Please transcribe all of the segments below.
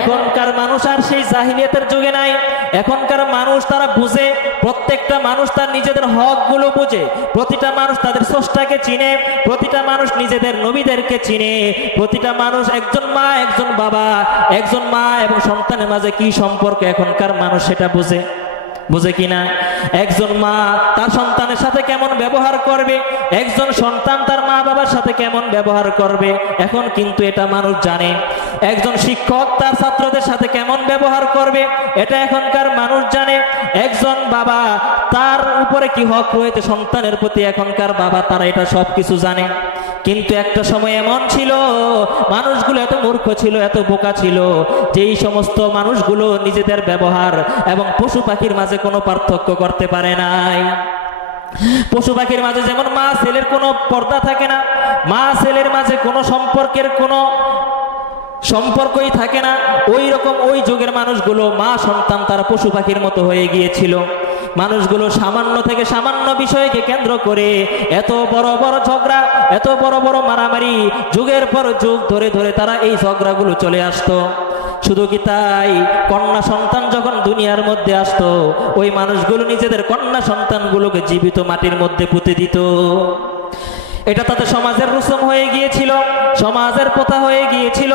এখনকার মানুষ আর সেই জাহিলিয়াতের যুগে নাই। এখনকার মানুষ তারা বুঝে, প্রত্যেকটা মানুষ তার নিজেদের হকগুলো বুঝে, প্রতিটা মানুষ তাদের স্রষ্টাকে চিনে, প্রতিটা মানুষ নিজেদের নবীদেরকে চিনে, প্রতিটা মানুষ একজন মা একজন বাবা, একজন মা এবং সন্তানের মাঝে কি সম্পর্ক এখনকার মানুষ সেটা বুঝে। বুঝে কিনা? একজন মা তার সন্তানের সাথে কেমন ব্যবহার করবে, একজন সন্তান তার মা বাবার সাথে কেমন ব্যবহার করবে, এখন কিন্তু এটা মানুষ জানে। একজন শিক্ষক তার ছাত্রদের সাথে কেমন ব্যবহার করবে, এটা এখনকার মানুষ জানে। একজন বাবা তার উপরে কি হক রয়েছে সন্তানের প্রতি, এখনকার বাবা তারা এটা সব কিছু জানে। কিন্তু একটা সময় এমন ছিল, মানুষগুলো এত মূর্খ ছিল, এত বোকা ছিল, যে এই সমস্ত মানুষগুলো নিজেদের ব্যবহার এবং পশু পাখির মাঝে কোনো পার্থক্য করতে পারে নাই। পশু পাখির মাঝে যেমন মা ছেলের কোনো পর্দা থাকে না, মা ছেলের মাঝে কোনো সম্পর্কের কোনো সম্পর্কই থাকে না, ওই রকম ওই যুগের মানুষগুলো মা সন্তান তারা পশু পাখির মতো হয়ে গিয়েছিল। মানুষগুলো সামান্য থেকে সামান্য বিষয়কে কেন্দ্র করে এত বড় বড় ঝগড়া, এত বড় বড় মারামারি, যুগের পর যুগ ধরে ধরে তারা এই ঝগড়াগুলো চলে আসতো। শুধু কি তাই, কন্যা সন্তান যখন দুনিয়ার মধ্যে আসতো, ওই মানুষগুলো নিজেদের কন্যা সন্তানগুলোকে জীবিত মাটির মধ্যে পুঁতে দিত। এটা তাদের সমাজের রসম হয়ে গিয়েছিল, সমাজের প্রথা হয়ে গিয়েছিল।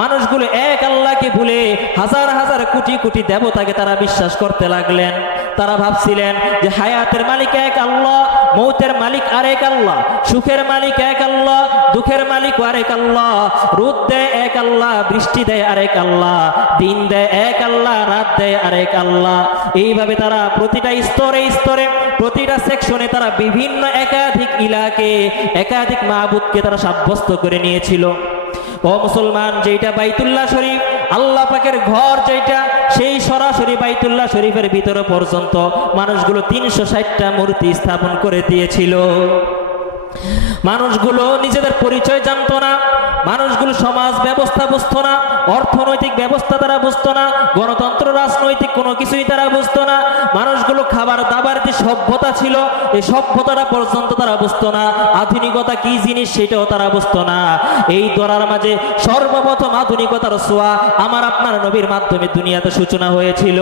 মানুষগুলো এক আল্লাহকে ভুলে হাজার হাজার কোটি কোটি দেবতাকে তারা বিশ্বাস করতে লাগলেন। তারা ভাবছিলেন যে হায়াতের মালিক এক আল্লাহ, মৌতের মালিক আরেক আল্লাহ, সুখের মালিক এক আল্লাহ, দুঃখের মালিক আরেক আল্লাহ, রোদ দেয় এক আল্লাহ, বৃষ্টি দেয় আরেক আল্লাহ, দিন দেয় এক আল্লাহ, রাত দেয় আরেক আল্লাহ। এইভাবে তারা প্রতিটা স্তরে স্তরে, প্রতিটা সেকশনে তারা বিভিন্ন একাধিক ইলাকে, একাধিক মাবুদকে তারা সাব্যস্ত করে নিয়েছিল। ও মুসলমান, যেটা বাইতুল্লাহ শরীফ, আল্লাহ পাকের ঘর যেটা, সেই সরাসরি বাইতুল্লাহ শরীফের ভিতরে পর্যন্ত মানুষগুলো 360টা মূর্তি স্থাপন করে দিয়েছিল। মানুষগুলো নিজেদের পরিচয় জানতো না, মানুষগুলো সমাজ ব্যবস্থা বুঝতো না, অর্থনৈতিক ব্যবস্থা তারা বুঝতো না, গণতন্ত্র রাজনৈতিক কোনো কিছুই তারা বুঝতো না। মানুষগুলো খাবার দাবার যে সভ্যতা ছিল, এই সভ্যতাটা পর্যন্ত তারা বুঝতো না। আধুনিকতা কি জিনিস সেটাও তারা বুঝতো না। এই দরার মাঝে সর্বপ্রথম আধুনিকতার ছোঁয়া আমার আপনার নবীর মাধ্যমে দুনিয়াতে সূচনা হয়েছিল।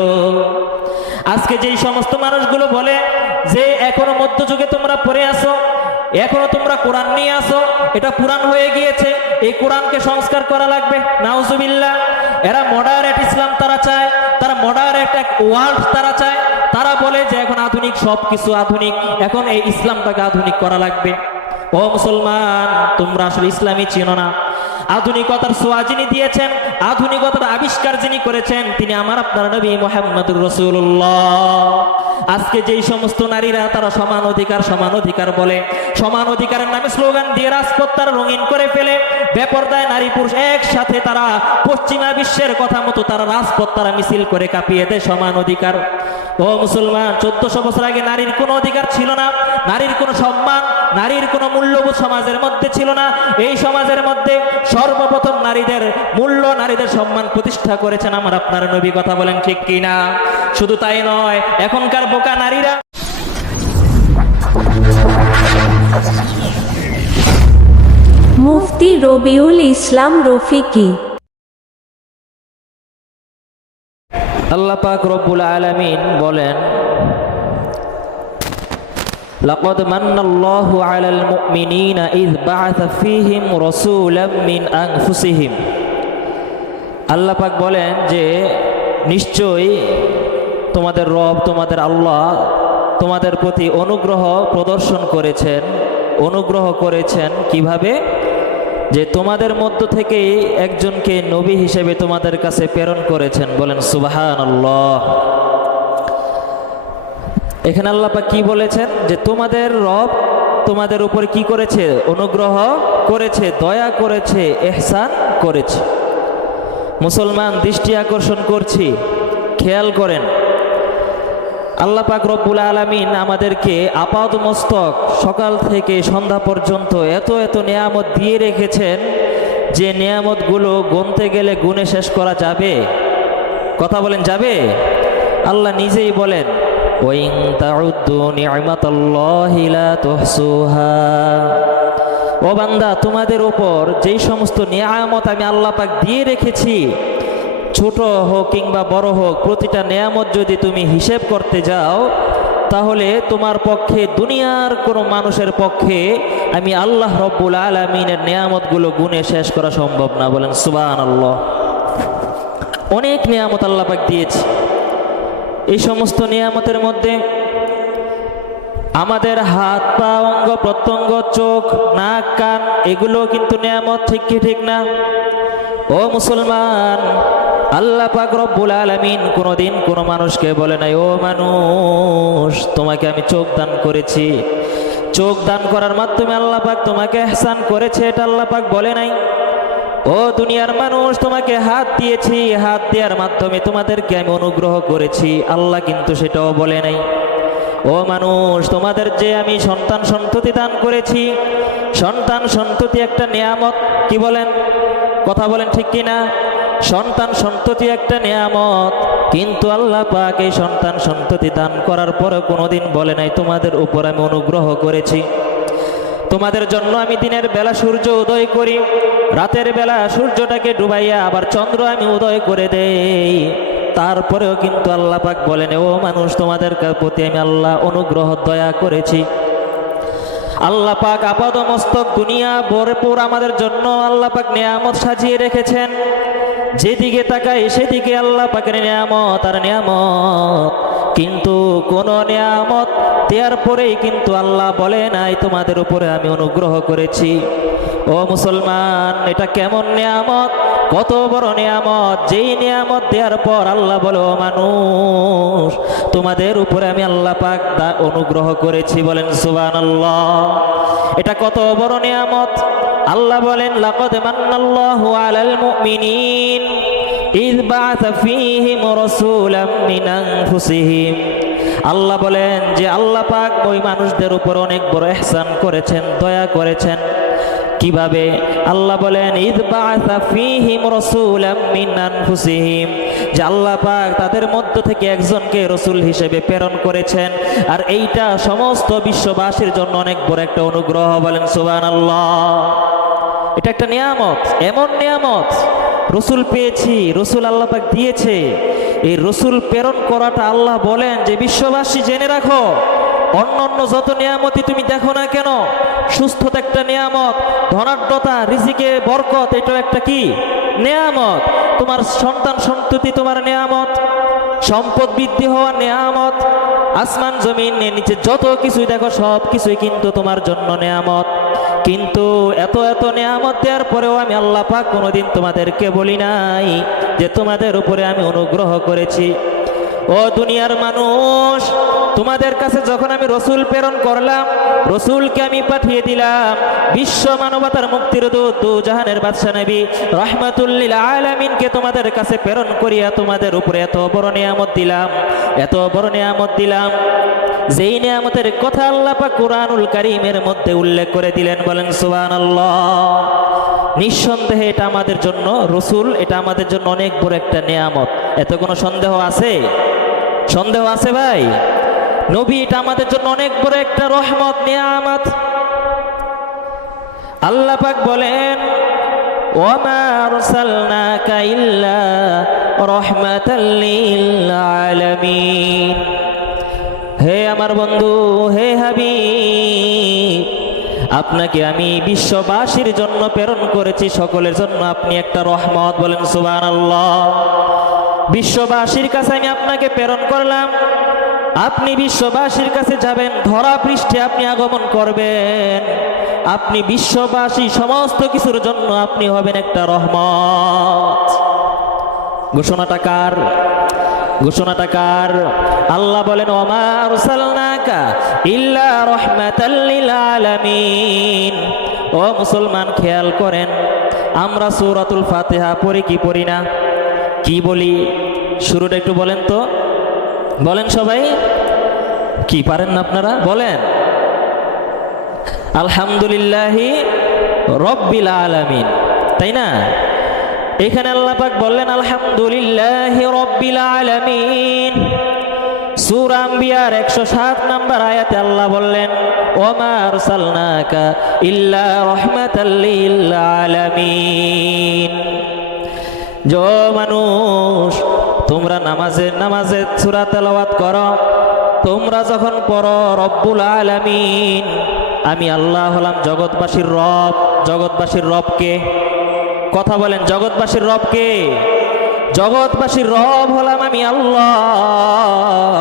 আজকে যেই সমস্ত মানুষগুলো বলে যে এখনো মধ্যযুগে তোমরা পড়ে আসো, এখনো তোমরা কোরআন নিয়ে আসো, এটা পুরান হয়ে গিয়েছে, এই কোরআনকে সংস্কার করা লাগবে, নাউজুবিল্লাহ। এরা মডারেট ইসলাম তারা চায়, তারা মডারেট এক ওয়ার্ল্ড তারা চায়। তারা বলে যে এখন আধুনিক, সব কিছু আধুনিক, এখন এই ইসলামটাকে আধুনিক করা লাগবে। ও মুসলমান, তোমরা আসলে ইসলামই চিনো না। আধুনিকতার ছোঁয়া যিনি দিয়েছেন, আধুনিকতার আবিষ্কার যিনি করেছেন, তিনি আমার আপনার নবী মুহাম্মদুর রাসূলুল্লাহ। আজকে যেই সমস্ত নারীরা তারা সমান অধিকার সমান অধিকার বলে, সমান অধিকারের নামে স্লোগান দিয়ে রাজপথ তারা রঙিন করে ফেলে, বেপরদায় নারী পুরুষ একসাথে তারা পশ্চিমা বিশ্বের কথা মতো তারা রাজপথ তারা মিছিল করে কাঁপিয়ে দেয় সমান অধিকার। ও মুসলমান, 1400 বছর আগে নারীর কোনো অধিকার ছিল না, নারীর কোনো সম্মান, নারীর কোনো মূল্যবোধ সমাজের মধ্যে ছিল না। এই সমাজের মধ্যে সর্বপ্রথম নারীদের মূল্য, নারীদের সম্মান প্রতিষ্ঠা করেছেন আমার আপনার নবী। কথা বলেন ঠিক কিনা? শুধু তাই নয়, এখনকার বোকা নারীরা মুফতি রবিউল ইসলাম রফিকি। আল্লাহ পাক রব্বুল আলামিন বলেন, লাকাদ মান্নাল্লাহু আলাল মুমিনিনা ইয বা'আথা ফীহিম রাসূলাম মিন আনফুসিহিম। আল্লাহ পাক বলেন যে নিশ্চয়ই তোমাদের রব, তোমাদের আল্লাহ তোমাদের প্রতি অনুগ্রহ প্রদর্শন করেছেন। অনুগ্রহ করেছেন কিভাবে? যে তোমাদের মধ্য থেকে একজনকে নবী হিসেবে তোমাদের কাছে প্রেরণ করেছেন। বলেন সুবহানাল্লাহ। এখানে আল্লাহ পাক কি বলেছেন? যে তোমাদের রব তোমাদের উপর কি করেছে? অনুগ্রহ করেছে, দয়া করেছে, ইহসান করেছে। মুসলমান, দৃষ্টি আকর্ষণ করছি, খেয়াল করেন, আল্লাহ পাক রব্বুল আলামিন আমাদেরকে আপাদ মস্তক সকাল থেকে সন্ধ্যা পর্যন্ত এত এত নিয়ামত দিয়ে রেখেছেন, যে নিয়ামতগুলো গুনতে গেলে গুণে শেষ করা যাবে? কথা বলেন, যাবে? আল্লাহ নিজেই বলেন, ওয়াইন তাউদ্দু নি'মাতাল্লাহি লা তুহসুহা। ও বান্দা, তোমাদের উপর যেই সমস্ত নিয়ামত আমি আল্লাহ পাক দিয়ে রেখেছি, ছোট হোক কিংবা বড় হোক, প্রতিটা নেয়ামত যদি তুমি হিসেব করতে যাও, তাহলে তোমার পক্ষে, দুনিয়ার কোনো মানুষের পক্ষে আমি আল্লাহ রব্বুল আলামিনের নেয়ামতগুলো গুণে শেষ করা সম্ভব না। বলেন সুবহানাল্লাহ। অনেক নেয়ামত আল্লাহ পাক দিয়েছে। এই সমস্ত নেয়ামতের মধ্যে আমাদের হাত পা অঙ্গ প্রত্যঙ্গ, চোখ নাক কান, এগুলো কিন্তু নেয়ামত, ঠিক কি ঠিক না? ও মুসলমান, আল্লাহ পাক রব্বুল আলামিন কোনোদিন কোনো মানুষকে বলে নাই, ও মানুষ তোমাকে আমি চোখ দান করেছি, চোখ দান করার মাধ্যমে আল্লাহ পাক তোমাকে ইহসান করেছে, এটা আল্লাহ পাক বলে নাই। ও দুনিয়ার মানুষ, তোমাকে হাত দিয়েছি, হাত দেওয়ার মাধ্যমে তোমাদেরকে আমি অনুগ্রহ করেছি, আল্লাহ কিন্তু সেটাও বলে নাই। ও মানুষ, তোমাদের যে আমি সন্তান সন্ততি দান করেছি, সন্তান সন্ততি একটা নেয়ামত, কি বলেন? কথা বলেন ঠিক কিনা? সন্তান সন্ততি একটা নেয়ামত, কিন্তু আল্লাহ পাক এই সন্তান সন্ততি দান করার পরে কোনোদিন বলে নাই তোমাদের উপর আমি অনুগ্রহ করেছি। তোমাদের জন্য আমি দিনের বেলা সূর্য উদয় করি, রাতের বেলা সূর্যটাকে ডুবাইয়া আবার চন্দ্র আমি উদয় করে দেই, তারপরেও কিন্তু আল্লাহ পাক বলেন, ও মানুষ তোমাদের প্রতি আমি আল্লাহ অনুগ্রহ দয়া করেছি। আল্লাহ পাক আপাদমস্তক দুনিয়া ভরপুর আমাদের জন্য আল্লাহ পাক নিয়ামত সাজিয়ে রেখেছেন। যেদিকে তাকাই সেদিকে আল্লাহ পাকের নিয়ামত আর নিয়ামত, কিন্তু কোন নিয়ামত দেওয়ার পরেই কিন্তু আল্লাহ বলে নাই তোমাদের উপরে আমি অনুগ্রহ করেছি। ও মুসলমান, এটা কেমন নিয়ামত, কত বড় নিয়ামত, যেই নিয়ামত দেওয়ার পর আল্লাহ বলে, ও মানুষ তোমাদের উপরে আমি আল্লাহ পাক অনুগ্রহ করেছি। বলেন সুবহানাল্লাহ। এটা কত বড় নিয়ামত। আল্লাহ বলেন, লাকাদ মান্নাল্লাহু আলাল মুমিনিন ইয বাআসা ফীহিম রাসূলাম মিন আনফুসিহিম। আল্লাহ বলেন যে আল্লাহ পাক ওই মানুষদের উপর অনেক বড় ইহসান করেছেন, দয়া করেছেন। কিভাবে? আল্লাহ বলেন, ইয বাআসা ফীহিম রাসূলাম মিন আনফুসিহিম, যে আল্লাহ পাক তাদের মধ্য থেকে একজনকে রাসূল হিসেবে প্রেরণ করেছেন। আর এইটা সমস্ত বিশ্ববাসীর জন্য অনেক বড় একটা অনুগ্রহ। বলেন সুবহানাল্লাহ। এটা একটা নিয়ামত, এমন নিয়ামত রসুল পেয়েছি, রসুল আল্লাহ পাক দিয়েছে। এই রসুল প্রেরণ করাটা আল্লাহ বলেন যে বিশ্ববাসী জেনে রাখো, অন্য যত নিয়ামতই তুমি দেখো না কেন, সুস্থতা একটা নিয়ামত, ধনাঢ্যতা, রিজিকে বরকত, এটাও একটা কি নিয়ামত। তোমার সন্তান সন্ততি তোমার নিয়ামত, সম্পদ বৃদ্ধি হওয়ার নিয়ামত, আসমান জমিন নিচে যত কিছুই দেখো সব কিছুই কিন্তু তোমার জন্য নিয়ামত। কিন্তু এত এত নিয়ামত দেওয়ার পরেও আমি আল্লাহ পাক কোনোদিন তোমাদেরকে বলি নাই যে তোমাদের উপরে আমি অনুগ্রহ করেছি। ও দুনিয়ার মানুষ, তোমাদের কাছে যখন আমি রসুল প্রেরণ করলাম, রসুলকে আমি পাঠিয়ে দিলাম বিশ্ব মানবতার মুক্তির দূত, দু জাহানের বাদশা নবী রাহমাতুল লিল আলামিনকে তোমাদের কাছে প্রেরণ করিয়া তোমাদের উপরে এত বড় নিয়ামত দিলাম, এত বড় নিয়ামত দিলাম, যেই নিয়ামতের কথা আল্লাহ পাক কুরআনুল কারীমের মধ্যে উল্লেখ করে দিলেন। বলেন সুবহানাল্লাহ। নিঃসন্দেহে এটা আমাদের জন্য, রসুল এটা আমাদের জন্য অনেক বড় একটা নিয়ামত। এত কোনো সন্দেহ আছে? সন্দেহ আছে ভাই? নবী এটা আমাদের জন্য অনেক বড় একটা রহমত, নিয়ামত। আল্লাহ পাক বলেন, ওয়ামা আরসালনাকা ইল্লা রাহমাতাল লিল আলামিন। হে আমার বন্ধু, হে হাবিব, আপনাকে আমি বিশ্ববাসীর জন্য প্রেরণ করেছি, সকলের জন্য আপনি একটা রহমত। বলেন সুবহানাল্লাহ। বিশ্ববাসীর কাছে আমি আপনাকে প্রেরণ করলাম, আপনি বিশ্ববাসীর কাছে যাবেন, ধরা পৃষ্ঠে আপনি আগমন করবেন, আপনি বিশ্ববাসী সমস্ত কিছুর জন্য আপনি হবেন একটা রহমত। ঘোষণাটা কার? ঘোষণাটা কার? আল্লাহ বলেন, ওমা আরসালনাকা ইল্লা রাহমাতাল লিল আলামিন। ও মুসলমান, খেয়াল করেন, আমরা সূরাতুল ফাতিহা পড়ি কি পড়ি না? কি বলি? শুরুটা একটু বলেন তো, বলেন সবাই। কি পারেন না আপনারা? বলেন আলহামদুলিল্লাহি রব্বিল আলামিন, তাই না? এখানে আল্লাহ পাক বললেন আলহামদুলিল্লাহি রব্বিল আলামিন। সূরা আম্বিয়ার 107 নম্বর আয়াতে আল্লাহ বললেন, ওমা আরসালনাকা ইল্লা রাহমাতাল লিল আলামিন। जो মানুষ তোমরা নামাজে সূরা তেলাওয়াত করো, তোমরা যখন পড়ো রব্বুল আলামিন, আমি আল্লাহ হলাম জগৎবাসীর রব। জগৎবাসীর রবকে? কথা বলেন, জগৎবাসীর রবকে? জগৎবাসীর রব হলাম আমি আল্লাহ।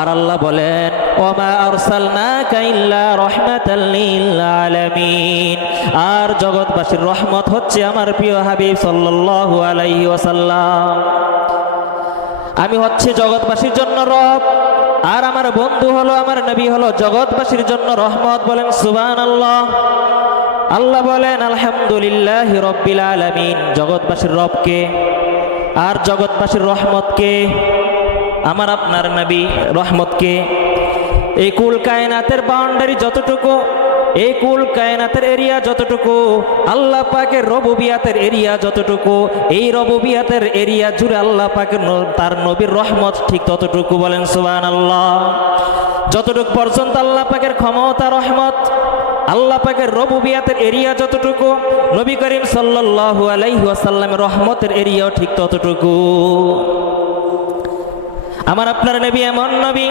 আর আল্লাহ বলেন ওমা আরসালনাকা ইল্লা রাহমাতাল লিল আলামিন, আর জগৎবাসীর রহমত হচ্ছে আমার প্রিয় হাবিব সাল্লাল্লাহু আলাইহি ওয়াসাল্লাম। আমি হচ্ছে জগৎবাসীর জন্য রব, আর আমার বন্ধু হলো, আমার নবী হলো জগৎবাসীর জন্য রহমত। বলেন সুবহানাল্লাহ। আল্লাহ বলেন আলহামদুলিল্লাহি রাব্বিল আলামিন, জগৎবাসীর রবকে। আর জগৎবাসীর রহমতকে? আমার আপনার নবী। রহমতকে? এই কুল কায়নাতের বাউন্ডারি যতটুকু, এই কুল কায়নাতের এরিয়া যতটুকু, আল্লাহ পাকের রবুবিয়াতের এরিয়া যতটুকু, এই রবুবিয়াতের এরিয়া জুড়ে আল্লাহ পাকের তার নবীর রহমত ঠিক ততটুকু। বলেন সুবহানাল্লাহ। যতটুকু পর্যন্ত আল্লাহ পাকের ক্ষমতা রহমত, আল্লাহ পাকের রবুবিয়াতের এরিয়া যতটুকু, নবী করিম সাল্লাল্লাহু আলাইহি ওয়াসাল্লামের রহমতের এরিয়াও ঠিক ততটুকু। আমার আপনার নবী এমন নবী,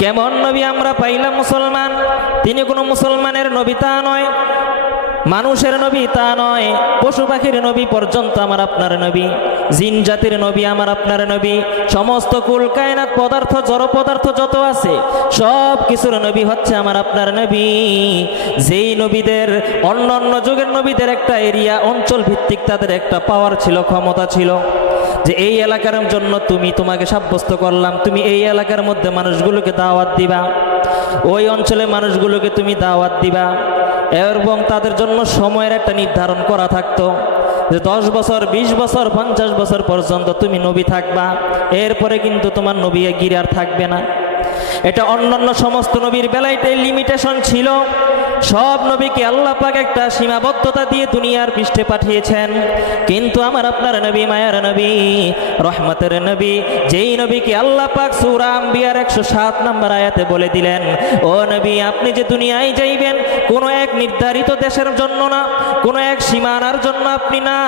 কেমন নবী আমরা পাইলাম মুসলমান। তিনি কোনো মুসলমানের নবী তা নয়, মানুষের নবী তা নয়, পশু পাখির নবী পর্যন্ত আমার আপনার নবী, জিন জাতির নবী আমার আপনার নবী, সমস্ত কুল কায়নাত পদার্থ জড় পদার্থ যত আছে সব কিছুর নবী হচ্ছে আমার আপনার নবী। যেই নবীদের অন্য অন্য যুগের নবীদের একটা এরিয়া অঞ্চল ভিত্তিক তাদের একটা পাওয়ার ছিল, ক্ষমতা ছিল, যে এই এলাকার জন্য তোমাকে সাব্যস্ত করলাম, তুমি এই এলাকার মধ্যে মানুষগুলোকে দাওয়াত দিবা, ওই অঞ্চলে মানুষগুলোকে তুমি দাওয়াত দিবা, এবং তাদের জন্য সময়ের একটা নির্ধারণ করা থাকতো যে 10 বছর 20 বছর 50 বছর পর্যন্ত তুমি নবী থাকবা, এরপরে কিন্তু তোমার নবী গিরে আর থাকবে না। এটা অন্যান্য সমস্ত নবীর বেলায় এটাই লিমিটেশন ছিল। সব নবীকে আল্লাহ পাক একটা সীমাবদ্ধতা দিয়ে দুনিয়ার পৃষ্ঠে পাঠিয়েছেন, কিন্তু আমার আপনার নবী মায়ার নবী, রহমতের নবী, যেই নবীকে আল্লাহ পাক সূরা আম্বিয়ার 107 নম্বর আয়াতে বলে দিলেন, ও নবী আপনি যে দুনিয়ায় যাইবেন কোনো এক নির্ধারিত দেশের জন্য না, কোনো এক সীমানার জন্য আপনি না,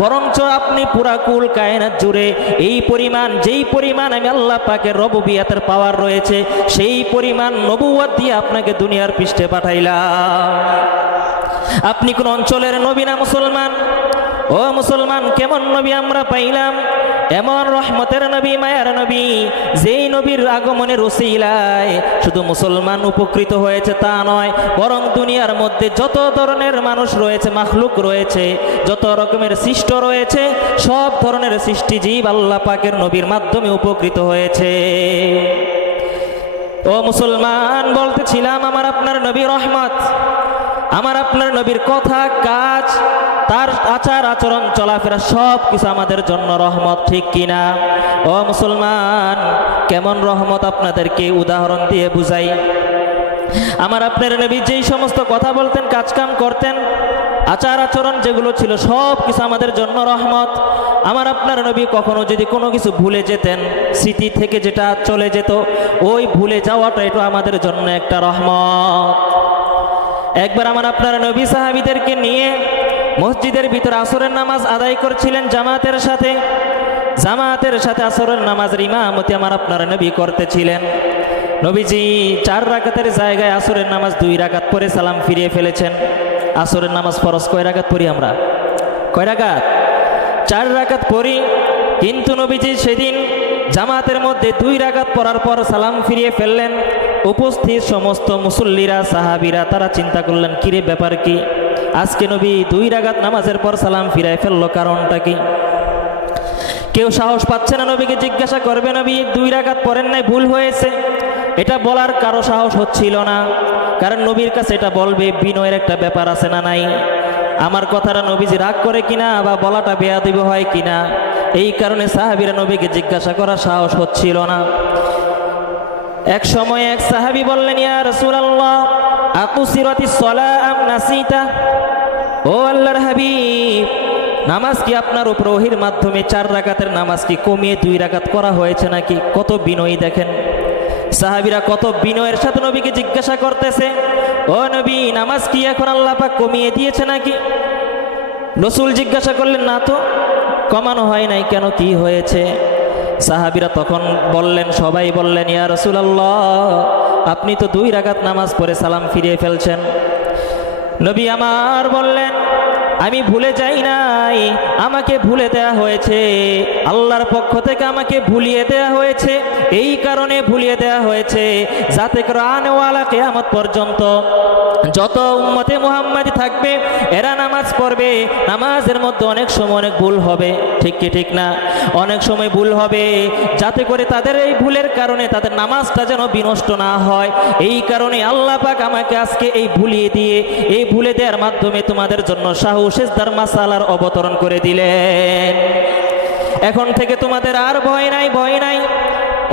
বরঞ্চ আপনি পুরা কুল কায়নাত জুড়ে এই পরিমাণ, যেই পরিমাণ আমি আল্লাহ পাকের রবুবিয়াতের পাওয়ার রয়েছে সেই পরিমাণ নবুয়ত দিয়ে আপনাকে দুনিয়ার পৃষ্ঠে পাঠাইলাম। আপনি কোন অঞ্চলের নবী না মুসলমান। ও মুসলমান, কেমন নবী আমরা পাইলাম? এমন রহমতের নবী, মায়ার নবী, যেই নবীর আগমনের ওসিলায় শুধু মুসলমান উপকৃত হয়েছে তা নয়, বরং দুনিয়ার মধ্যে যত ধরনের মানুষ রয়েছে, মাখলুক রয়েছে, যত রকমের সৃষ্ট রয়েছে, সব ধরনের সৃষ্টিজীব আল্লাহ পাকের নবীর মাধ্যমে উপকৃত হয়েছে। ও মুসলমান, বলতেছিলাম আমার আপনার নবী রহমত, আমার আপনার নবীর কথা কাজ, তার আচার আচরণ চলাফেরা সব কিছু আমাদের জন্য রহমত, ঠিক কিনা? ও মুসলমান, কেমন রহমত আপনাদেরকে উদাহরণ দিয়ে বুঝাই। আমার আপনার নবী যেই সমস্ত কথা বলতেন, কাজকাম করতেন, আচার আচরণ যেগুলো ছিল সব কিছু আমাদের জন্য রহমত। আমার আপনার নবী কখনো যদি কোনো কিছু ভুলে যেতেন, স্মৃতি থেকে যেটা চলে যেত, ওই ভুলে যাওয়াটা এটা আমাদের জন্য একটা রহমত। একবার আমার আপনার নবী সাহাবীদেরকে নিয়ে মসজিদের ভিতরে আসরের নামাজ আদায় করছিলেন জামাতের সাথে আসরের নামাজের ইমামতি আমার আপনার নবী করতেছিলেন। নবীজি 4 রাকাতের জায়গায় আসরের নামাজ 2 রাকাত পরে সালাম ফিরিয়ে ফেলেছেন। আসরের নামাজ ফরজ কয় রাকাত পড়ি আমরা? কয় রাকাত? 4 রাকাত পড়ি, কিন্তু নবীজি সেদিন জামাতের মধ্যে 2 রাকাত পড়ার পর সালাম ফিরিয়ে ফেললেন। উপস্থিত সমস্ত মুসল্লিরা, সাহাবীরা তারা চিন্তা করলেন, কিরে ব্যাপার কি, আজকে নবী 2 রাকাত নামাজের পর সালাম ফিরায় ফেললো, কারণটা কি? কেউ সাহস পাচ্ছে না নবীকে জিজ্ঞাসা করবে, নবী 2 রাকাত পড়েন নাই, ভুল হয়েছে, এটা বলার কারো সাহস হচ্ছিল না। কারণ নবীর কাছে এটা বলবে বিনয়ের একটা ব্যাপার আছে না নাই, আমার কথাটা নবীজি রাগ করে কিনা বা বলাটা বেয়াদবি হয় কিনা, এই কারণে সাহাবীরা নবীকে জিজ্ঞাসা করার সাহস হচ্ছিল না। এক সময় এক সাহাবী বললেন, ইয়া রাসূলুল্লাহ আকুসিরাতিস সালাহ আম নাসিতা, ও আল্লাহর হাবিব, নামাজ কি আপনার উপর ওহীর মাধ্যমে 4 রাকাতের নামাজ কি কমিয়ে 2 রাকাত করা হয়েছে নাকি? কত বিনয়ী দেখেন, সাহাবীরা কত বিনয়ের সাথে নবীকে জিজ্ঞাসা করতেছে, ও নবী নামাজ কি এখন আল্লাহ পাক কমিয়ে দিয়েছে নাকি? রাসূল জিজ্ঞাসা করলেন, না তো, কমানো হয় নাই, কেন, কি হয়েছে? সাহাবীরা তখন বললেন, সবাই বললেন, ইয়া রাসূলুল্লাহ, আপনি তো 2 রাকাত নামাজ পড়ে সালাম ফিরিয়ে ফেলছেন। নবী আমার বললেন, আমি ভুলে যাই নাই, আমাকে ভুলে দেয়া হয়েছে, আল্লাহর পক্ষ থেকে আমাকে ভুলিয়ে দেয়া হয়েছে। এই কারণে ভুলিয়ে দেয়া হয়েছে যাতে করে আনেওয়ালা কিয়ামত পর্যন্ত যত উম্মতে মুহাম্মাদি থাকবে এরা নামাজ পড়বে, নামাজের মধ্যে অনেক সময় অনেক ভুল হবে, ঠিক কি ঠিক না? অনেক সময় ভুল হবে, যাতে করে তাদের এই ভুলের কারণে তাদের নামাজটা যেন বিনষ্ট না হয়। এই কারণে আল্লাহ পাক আমাকে আজকে এই ভুলিয়ে দিয়ে, এই ভুলে দেওয়ার মাধ্যমে তোমাদের জন্য শাহু সেজদার মাসালার অবতরণ করে দিলেন। এখন থেকে তোমাদের আর ভয় নাই, ভয় নাই।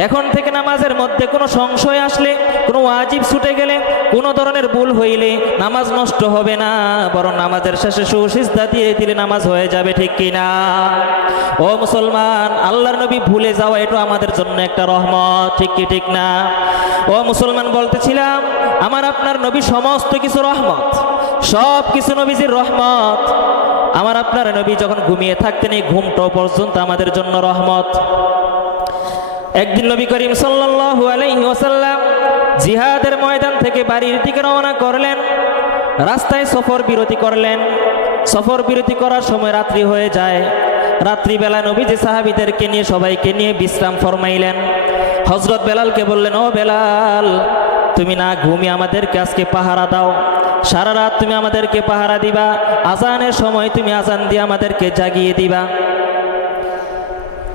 এখন থেকে নামাজের মধ্যে কোনো সংশয় আসলে, কোনো ওয়াজিব ছুটে গেলে, কোনো ধরনের ভুল হইলে নামাজ নষ্ট হবে না, বরং নামাজের শেষে সুসিজদা দিয়ে দিলে নামাজ হয়ে যাবে, ঠিক কিনা? ও মুসলমান, আল্লাহর নবী ভুলে যাওয়া এটা আমাদের জন্য একটা রহমত, ঠিক কি ঠিক না? ও মুসলমান, বলতেছিলাম আমার আপনার নবী সমস্ত কিছু রহমত, সব কিছু নবীজির রহমত। আমার আপনার নবী যখন ঘুমিয়ে থাকতেন এই ঘুমটাও পর্যন্ত আমাদের জন্য রহমত। একদিন নবী করিম সাল্লাল্লাহু আলাইহি ওয়াসাল্লাম জিহাদের ময়দান থেকে বাড়ির দিকে রওনা করলেন। রাস্তায় সফর বিরতি করলেন। সফর বিরতি করার সময় রাত্রি হয়ে যায়। রাত্রিবেলা নবীজি সাহাবীদেরকে নিয়ে, সবাইকে নিয়ে বিশ্রাম ফরমাইলেন। হযরত বেলালকে বললেন, ও বেলাল, তুমি না ঘুমিয়ে আমাদেরকে আজকে পাহারা দাও, সারা রাত তুমি আমাদেরকে পাহারা দিবা, আজানের সময় তুমি আজান দিয়ে আমাদেরকে জাগিয়ে দিবা।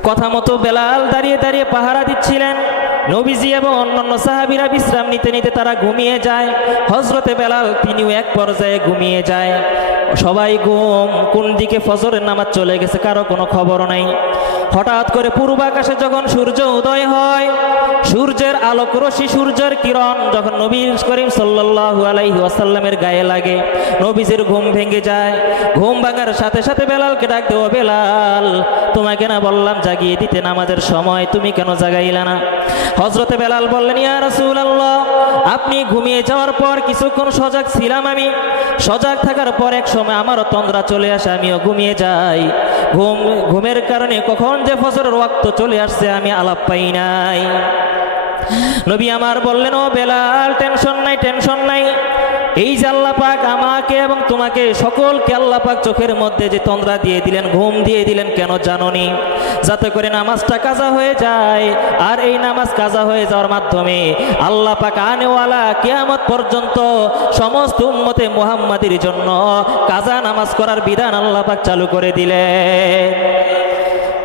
কথা মতো বেলাল দাঁড়িয়ে দাঁড়িয়ে পাহারা দিচ্ছিলেন। নবীজি এবং অন্যান্য সাহাবীরা বিশ্রাম নিতে নিতে তারা ঘুমিয়ে যায়। হযরতে বেলাল তিনিও এক পর্যায়ে ঘুমিয়ে যায়। সবাই ঘুম, কোন দিকে ফজরের নামাজ চলে গেছে কারো কোনো খবর নাই। হঠাৎ করে পূর্বাকাশে যখন সূর্য উদয় হয়, সূর্যের আলোক রশ্মি, সূর্যের কিরণ যখন নবী করিম সাল্লাল্লাহু আলাইহি ওয়াসাল্লামের গায়ে লাগে, নবীজির ঘুম ভেঙে যায়। ঘুম ভাঙার সাথে সাথে বেলালকে ডাক দেও, বেলাল, তোমাকে না বললাম জাগিয়ে দিতে নামাজের সময়, তুমি কেন জাগাইলা না? হযরতে বেলাল বললেন, ইয়া রাসূলুল্লাহ, আপনি ঘুমিয়ে যাওয়ার পর কিছুক্ষণ সজাগ ছিলাম আমি। সজাগ থাকার পর এক সময় আমারও তন্দ্রা চলে আসে, আমিও ঘুমিয়ে যাই। ঘুমের কারণে কখন যে ফজরের ওয়াক্ত চলে আসছে আমি আলাপ পাই নাই। নবী আমার বললেন, ও বেলাল, টেনশন নাই, টেনশন নাই। এই যে আল্লাহ পাক আমাকে এবং তোমাকে সকলকে আল্লাহ পাক চোখের মধ্যে যে তন্দ্রা দিয়ে দিলেন, ঘুম দিয়ে দিলেন, কেন জানোনি? যাতে করে নামাজটা কাজা হয়ে যায়। আর এই নামাজ কাজা হয়ে যাওয়ার মাধ্যমে আল্লাহ পাক আনেওয়ালা কিয়ামত পর্যন্ত সমস্ত উম্মতে মুহাম্মাদির জন্য কাজা নামাজ করার বিধান আল্লাহ পাক চালু করে দিলেন।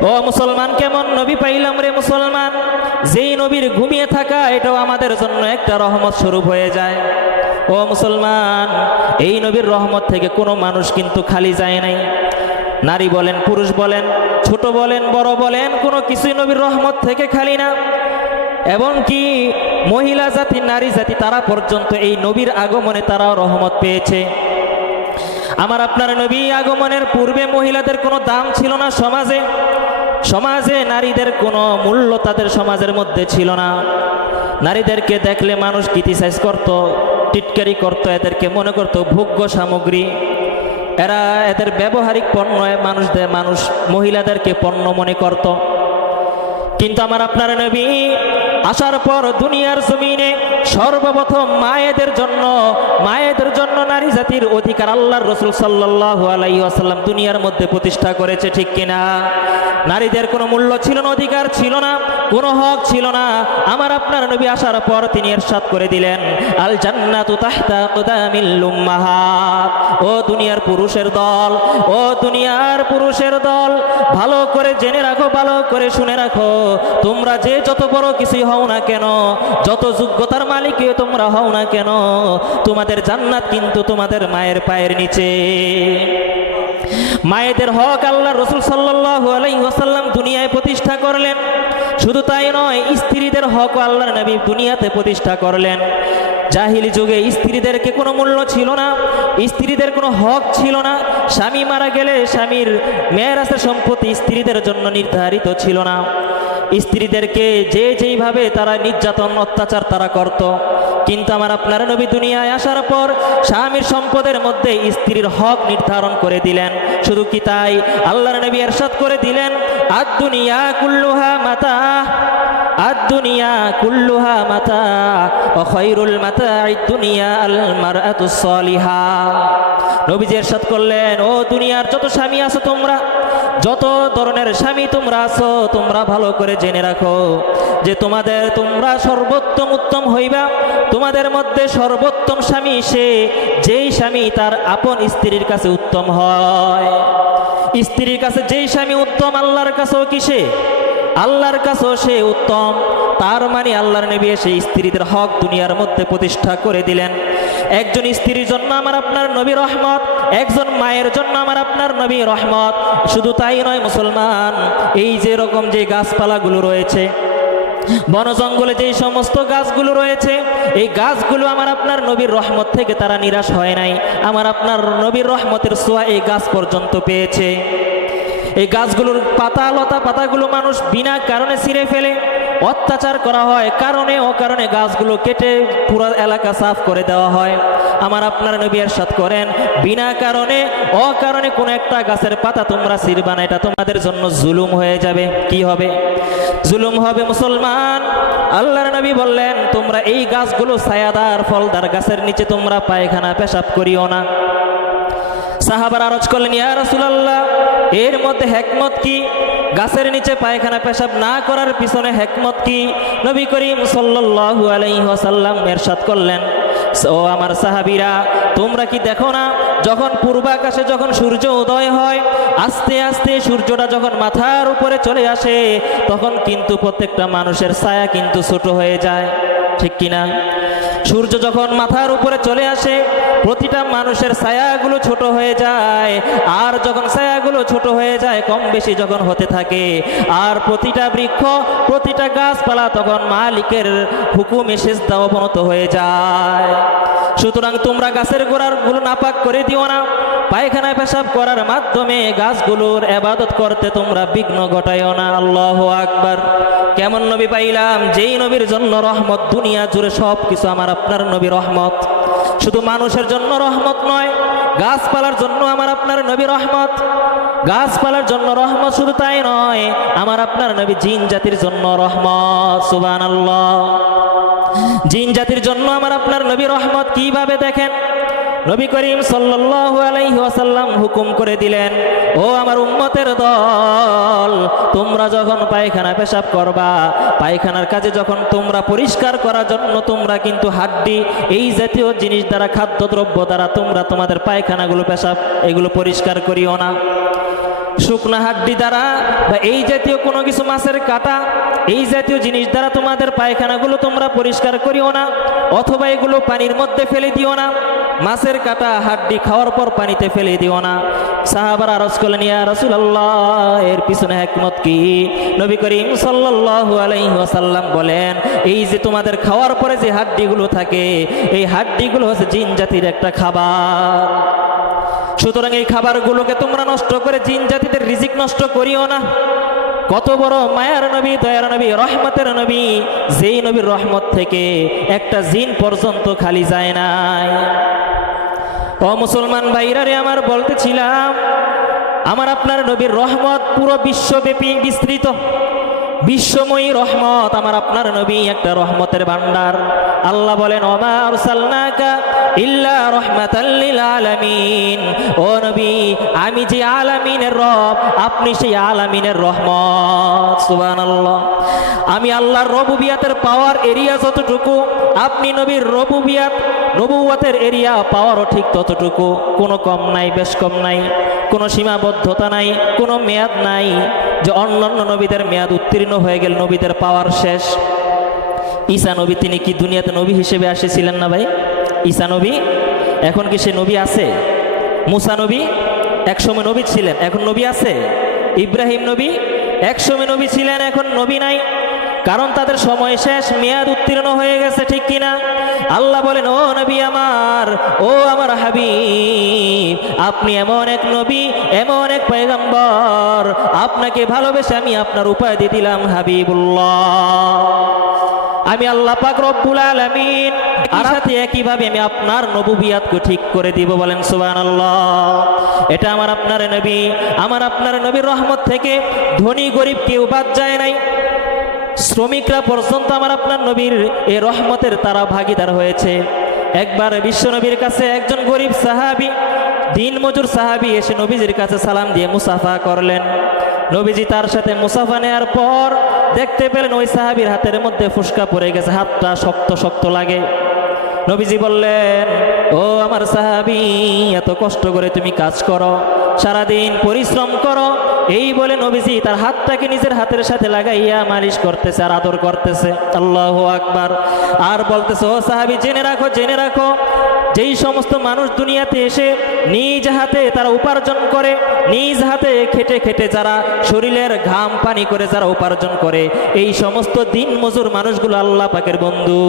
ও মুসলমান, কেমন নবী পাইলাম রে মুসলমান! যেই নবীর ঘুমিয়ে থাকা এটাও আমাদের জন্য একটা রহমত স্বরূপ হয়ে যায়। ও মুসলমান, এই নবীর রহমত থেকে কোনো মানুষ কিন্তু খালি যায় নাই। নারী বলেন, পুরুষ বলেন, ছোট বলেন, বড় বলেন, কোনো কিছুই নবীর রহমত থেকে খালি না। এমনকি মহিলা জাতি, নারী জাতি, তারা পর্যন্ত এই নবীর আগমনে তারাও রহমত পেয়েছে। আমার আপনার নবী আগমনের পূর্বে মহিলাদের কোনো দাম ছিল না সমাজে। সমাজে নারীদের কোনো মূল্য তাদের সমাজের মধ্যে ছিল না। নারীদেরকে দেখলে মানুষ ক্রিটিসাইজ করত, টিটকারি করত, এদেরকে মনে করত ভোগ্য সামগ্রী। এরা এদের ব্যবহারিক পণ্য, মানুষ মহিলাদেরকে পণ্য মনে করত। কিন্তু আমার আপনার নবী আসার পর দুনিয়ার জমিনে সর্বপ্রথম মায়েদের জন্য নারী জাতির অধিকার আল্লাহর রাসূল সাল্লাল্লাহু আলাইহি ওয়াসাল্লাম দুনিয়ার মধ্যে প্রতিষ্ঠা করেছে, ঠিক কিনা? নারীদের কোনো মূল্য ছিল না, অধিকার ছিল না, কোনো হক ছিল না। আমার আপনার নবী আসার পর তিনি ইরশাদ করে দিলেন, আল জান্নাতু তাহতা আকদামিল উম্মাহাত। ও দুনিয়ার পুরুষের দল, ও দুনিয়ার পুরুষের দল, ভালো করে জেনে রাখো, ভালো করে শুনে রাখো, তোমরা যে যত বড় কিছুই হও না কেন, যত যোগ্যতার মালিক তোমরা হও না কেন, তোমাদের জান্নাত কিন্তু তোমাদের মায়ের পায়ের নিচে। মায়েদের হক আল্লাহ রাসূল সাল্লাল্লাহু আলাইহি ওয়াসাল্লাম দুনিয়ায় প্রতিষ্ঠা করলেন। শুধু তাই নয়, স্ত্রীদের হক আল্লাহর নবী দুনিয়াতে প্রতিষ্ঠা করলেন। জাহিলি যুগে স্ত্রীদেরকে কোনো মূল্য ছিল না, স্ত্রীদের কোনো হক ছিল না। স্বামী মারা গেলে স্বামীর মেরাসের সম্পত্তি স্ত্রীদের জন্য নির্ধারিত ছিল না। স্ত্রীদেরকে যেইভাবে তারা নির্যাতন অত্যাচার তারা করত, কিন্তু আমার আপনার নবী দুনিয়ায় আসার পর স্বামীর সম্পদের মধ্যে স্ত্রীর হক নির্ধারণ করে দিলেন। শুধু কি তাই, আল্লাহর নবী ইরশাদ করে দিলেন, আদ দুনিয়া কুল্লুহা মাতা, আদ দুনিয়া কুল্লুহা মাতা ওয়া খায়রুল মাতা'আদ দুনিয়া আল মারআতুস সালিহা। নবীজি ইরশাদ করলেন, ও দুনিয়ার যত স্বামী আছো তোমরা, যত ধরনের স্বামী তোমরা আছো, তোমরা ভালো করে জেনে রাখো যে তোমরা সর্বোত্তম উত্তম হইবা। তোমাদের মধ্যে সর্বোত্তম স্বামী সে যেই স্বামী তার আপন স্ত্রীর কাছে উত্তম হয়। স্ত্রীর কাছে যেই স্বামী উত্তম, আল্লাহর কাছেও কি সে? আল্লাহর কাছেও সে উত্তম। তার মানে আল্লাহর নবী এসে স্ত্রীদের হক দুনিয়ার মধ্যে প্রতিষ্ঠা করে দিলেন। একজন স্ত্রীর জন্য আমার আপনার নবী রহমত, একজন মায়ের জন্য আমার আপনার নবী রহমত। শুধু তাই নয় মুসলমান, এই যে রকম যে গাছপালাগুলো রয়েছে, বন জঙ্গলে যেই সমস্ত গাছগুলো রয়েছে, এই গাছগুলো আমার আপনার নবীর রহমত থেকে তারা নিরাশ হয় নাই। আমার আপনার নবীর রহমতের ছোঁয়া এই গাছ পর্যন্ত পেয়েছে। এই গাছগুলোর পাতাগুলো মানুষ বিনা কারণে ছিঁড়ে ফেলে, অত্যাচার করা হয়, কারণে অকারণে গাছগুলো কেটে পুরো এলাকা সাফ করে দেওয়া হয়। আমার আপনার নবী ইরশাদ করেন, বিনা কারণে অকারণে কোনো একটা গাছের পাতা তোমরা ছিঁড়বা না, এটা তোমাদের জন্য জুলুম হয়ে যাবে। কি হবে? জুলুম হবে মুসলমান। আল্লাহর নবী বললেন, তোমরা এই গাছগুলো ছায়াদার ফলদার গাছের নিচে তোমরা পায়খানা পেশাব করিও না। সাহাবারা আরজ করলেন, ইয়া রাসূলুল্লাহ, এর মধ্যে হিকমত কি? গাছের নিচে পায়খানা পেশাব না করার পিছনে হিকমত কি? নবী করিম সাল্লাল্লাহু আলাইহি ওয়াসাল্লাম ইরশাদ করলেন, ও আমার সাহাবীরা, তোমরা কি দেখো না, যখন পূর্বাকাশে যখন সূর্য উদয় হয়, আস্তে আস্তে সূর্যটা যখন মাথার উপরে চলে আসে, তখন কিন্তু প্রত্যেকটা মানুষের ছায়া কিন্তু ছোট হয়ে যায়, ঠিক কিনা? সূর্য যখন মাথার উপরে চলে আসে, প্রতিটা মানুষের ছায়াগুলো ছোট হয়ে যায়। আর যখন ছায়াগুলো ছোট হয়ে যায়, কম বেশি যখন হতে থাকে, আর প্রতিটা বৃক্ষ, প্রতিটা গাছপালা তখন মালিকের হুকুমে সেজদা অবনত হয়ে যায়। সুতরাং তোমরা গাছের গোড়াগুলো নাপাক করে দিও না। পায়খানায় পেশাব করার মাধ্যমে গাছগুলোর ইবাদত করতে তোমরা বিঘ্ন ঘটাইও না। আল্লাহু আকবার। কেমন নবী পাইলাম, যেই নবীর জন্য রহমত, দুনিয়া জুড়ে সব কিছু আমার আপনার নবী রহমত। শুধু মানুষের জন্য রহমত নয়, গাছপালার জন্য আমার আপনার নবী রহমত। গাছপালার জন্য রহমত, শুধু তাই নয়, আমার আপনার নবী জিন জাতির জন্য রহমত। সুবহানাল্লাহ। জিন জাতির জন্য আমার আপনার নবী রহমত। কিভাবে দেখেন, নবী করিম সাল্লাল্লাহু আলাইহি ওয়াসাল্লাম হুকুম করে দিলেন, ও আমার উম্মতের দল, তোমরা যখন পায়খানা পেশাব করবা, পায়খানার কাজে যখন তোমরা পরিষ্কার করার জন্য তোমরা কিন্তু হাড্ডি এই জাতীয় জিনিস দ্বারা, খাদ্যদ্রব্য দ্বারা তোমরা তোমাদের পায়খানাগুলো পেশাব এগুলো পরিষ্কার করিও না। শুকনা হাড্ডি দ্বারা বা এই জাতীয় কোনো কিছু, মাছের কাটা, এই জাতীয় জিনিস দ্বারা তোমাদের পায়খানাগুলো তোমরা পরিষ্কার করিও না, অথবা এগুলো পানির মধ্যে ফেলে দিও না। মাছের কাটা হাড্ডি খাওয়ার পর পানিতে ফেলে দিও না। সাহাবারা আরজ করলেন, ইয়া রাসূলুল্লাহ, এর পিছনে হিকমত কি? নবী করিম সাল্লাল্লাহু আলাইহি ওয়াসাল্লাম বলেন, এই যে তোমাদের খাওয়ার পরে যে হাড্ডিগুলো থাকে, এই হাড্ডিগুলো হচ্ছে জিন জাতির একটা খাবার। সুতরাং এই খাবারগুলোকে তোমরা নষ্ট করে জিন জাতিদের রিজিক নষ্ট করিও না। কত বড় মায়ার নবী, দয়ার নবী, রহমতের নবী, যেই নবীর রহমত থেকে একটা জিন পর্যন্ত খালি যায় নাই। ও মুসলমান ভাইরা রে আমার, বলতেছিলাম, আমার আপনার নবীর রহমত পুরো বিশ্বব্যাপী বিস্তৃত, বিশ্বময়ী রহমত। আমার আপনার নবী একটা রহমতের ভান্ডার। আল্লাহ বলেন, ওমা আরসালনাকা ইল্লা রাহমাতাল লিল আলামিন। ও নবী, আমি যে আলামিনের রব, আপনি সেই আলামিনের রহমত। সুবহানাল্লাহ। আমি আল্লাহর রবুবিয়াতের পাওয়ার এরিয়া যতটুকু, আপনি নবীর নবুওয়াতের এরিয়া পাওয়ারও ঠিক ততটুকু। কোনো কম নাই, বেশ কম নাই, কোনো সীমাবদ্ধতা নাই, কোনো মেয়াদ নাই যে অন্যান্য নবীদের মেয়াদ উত্তীর্ণ হয়ে গেল, নবীদের পাওয়ার শেষ। ঈসা নবী, তিনি কি দুনিয়াতে নবী হিসেবে এসেছিলেন না ভাই? ঈসা নবী, এখন কি সে নবী আছে? মুসা নবী একসময় নবী ছিলেন, এখন নবী আছে? ইব্রাহিম নবী একসময় নবী ছিলেন, এখন নবী নাই। কারণ তাদের সময় শেষ, মেয়াদ উত্তীর্ণ হয়ে গেছে, ঠিক কিনা? আল্লাহ বলেন, ও নবী আমার, ও আমার হাবিব, আপনি এমন এক নবী, এমন এক পয়গম্বর, আপনাকে ভালোবেসে আমি আপনার উপায় দিয়ে দিলাম হাবিবুল্লাহ। আমি আল্লাহ পাক রব্বুল আলামিন আর সাথে একইভাবে আমি আপনার নবুবিয়াতকে ঠিক করে দিব, বলেন সুবহানাল্লাহ। এটা আমার আপনার নবী, আমার আপনার নবীর রহমত থেকে ধনী গরিব কেউ বাদ যায় নাই, শ্রমিকরা পর্যন্ত আমার আপনার নবীর এই রহমতের তারা ভাগীদার হয়েছে। একবার বিশ্ব নবীর কাছে একজন গরিব সাহাবী, দিন মজুর সাহাবী এসে নবীজির কাছে সালাম দিয়ে মুসাফা করলেন। নবীজি তার সাথে মুসাফা নেওয়ার পর দেখতে পেলেন ওই সাহাবীর হাতের মধ্যে ফুসকা পড়ে গেছে, হাতটা শক্ত শক্ত লাগে। নবীজি বললেন, ও আমার সাহাবী, এত কষ্ট করে তুমি কাজ করো, সারাদিন পরিশ্রম করো, এই বলে নবীজি তার হাতটাকে নিজের হাতের সাথে লাগাইয়া মালিশ করতেছে আর আদর করতেছে। আল্লাহু আকবার। আর বলতেছে, ও সাহাবী, জেনে রাখো, জেনে রাখো, যেই সমস্ত মানুষ দুনিয়াতে এসে নিজ হাতে তারা উপার্জন করে, নিজ হাতে খেটে খেটে যারা শরীরের ঘাম পানি করে যারা উপার্জন করে, এই সমস্ত দিন মজুর মানুষগুলো আল্লাহ পাকের বন্ধু।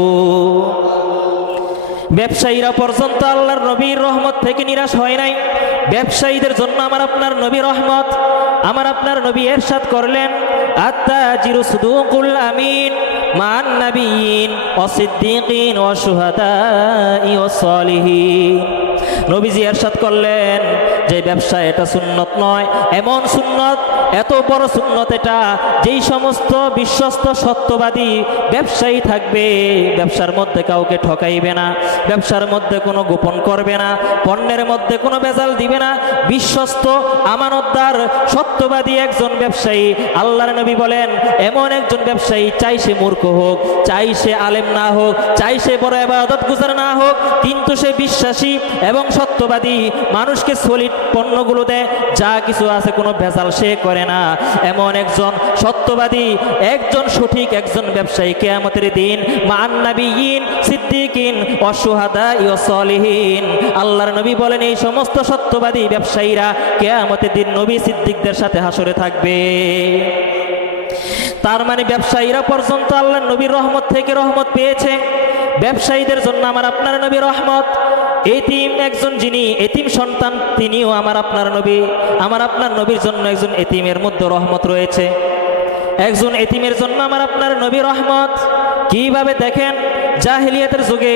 ব্যবসায়ীরা পর্যন্ত আল্লাহর নবীর রহমত থেকে নিরাশ হয় নাই। ব্যবসায়ীদের জন্য আমার আপনার নবী রহমত। আমার আপনার নবী ইরশাদ করলেন, আত্তাজিরু সুদুকুল আমিন মান নাবিয়িন ওয়া সিদ্দিকিন ওয়া শুহাদাই ওয়া সালিহিন। নবীজি ইরশাদ করলেন যে ব্যবসা এটা সুন্নত নয়, এমন সুন্নত, এত বড় সুন্নত এটা, যেই সমস্ত বিশ্বস্ত সত্যবাদী ব্যবসায়ী থাকবে, ব্যবসার মধ্যে কাউকে ঠকাইবে না, ব্যবসার মধ্যে কোনো গোপন করবে না, পণ্যের মধ্যে কোনো ভেজাল দিবে না, বিশ্বস্ত আমানতদার সত্যবাদী একজন ব্যবসায়ী। আল্লাহর নবী বলেন, এমন একজন ব্যবসায়ী, চাই সে মূর্খ হোক, চাই সে আলেম না হোক, চাই সে বড় ইবাদত গুজার না হোক, কিন্তু সে বিশ্বাসী এবং সত্যবাদী, মানুষকে সলিড পণ্যগুলো দেয়, যা কিছু আছে কোনো ভেজাল সে করে না, এমন একজন সত্যবাদী, একজন সঠিক একজন ব্যবসায়ী কিয়ামতের দিন মান নাবিয়িন সিদ্দিকিন ওয়া শুহাদাই ওয়া সালিহিন। আল্লাহর নবী বলেন, এই সমস্ত সত্যবাদী ব্যবসায়ীরা কিয়ামতের দিন নবী সিদ্দিকদের সাথে হাসরে থাকবে। তার মানে ব্যবসায়ীরা পর্যন্ত আল্লাহর নবীর রহমত থেকে রহমত পেয়েছে। ব্যবসায়ীদের জন্য আমার আপনার নবী রহমত। এতিম একজন, যিনি এতিম সন্তান, তিনিও আমার আপনার নবী। আমার আপনার নবীর জন্য একজন এতিমের মধ্যে রহমত রয়েছে। একজন এতিমের জন্য আমার আপনার নবী রহমত। কিভাবে দেখেন, জাহিলিয়াতের যুগে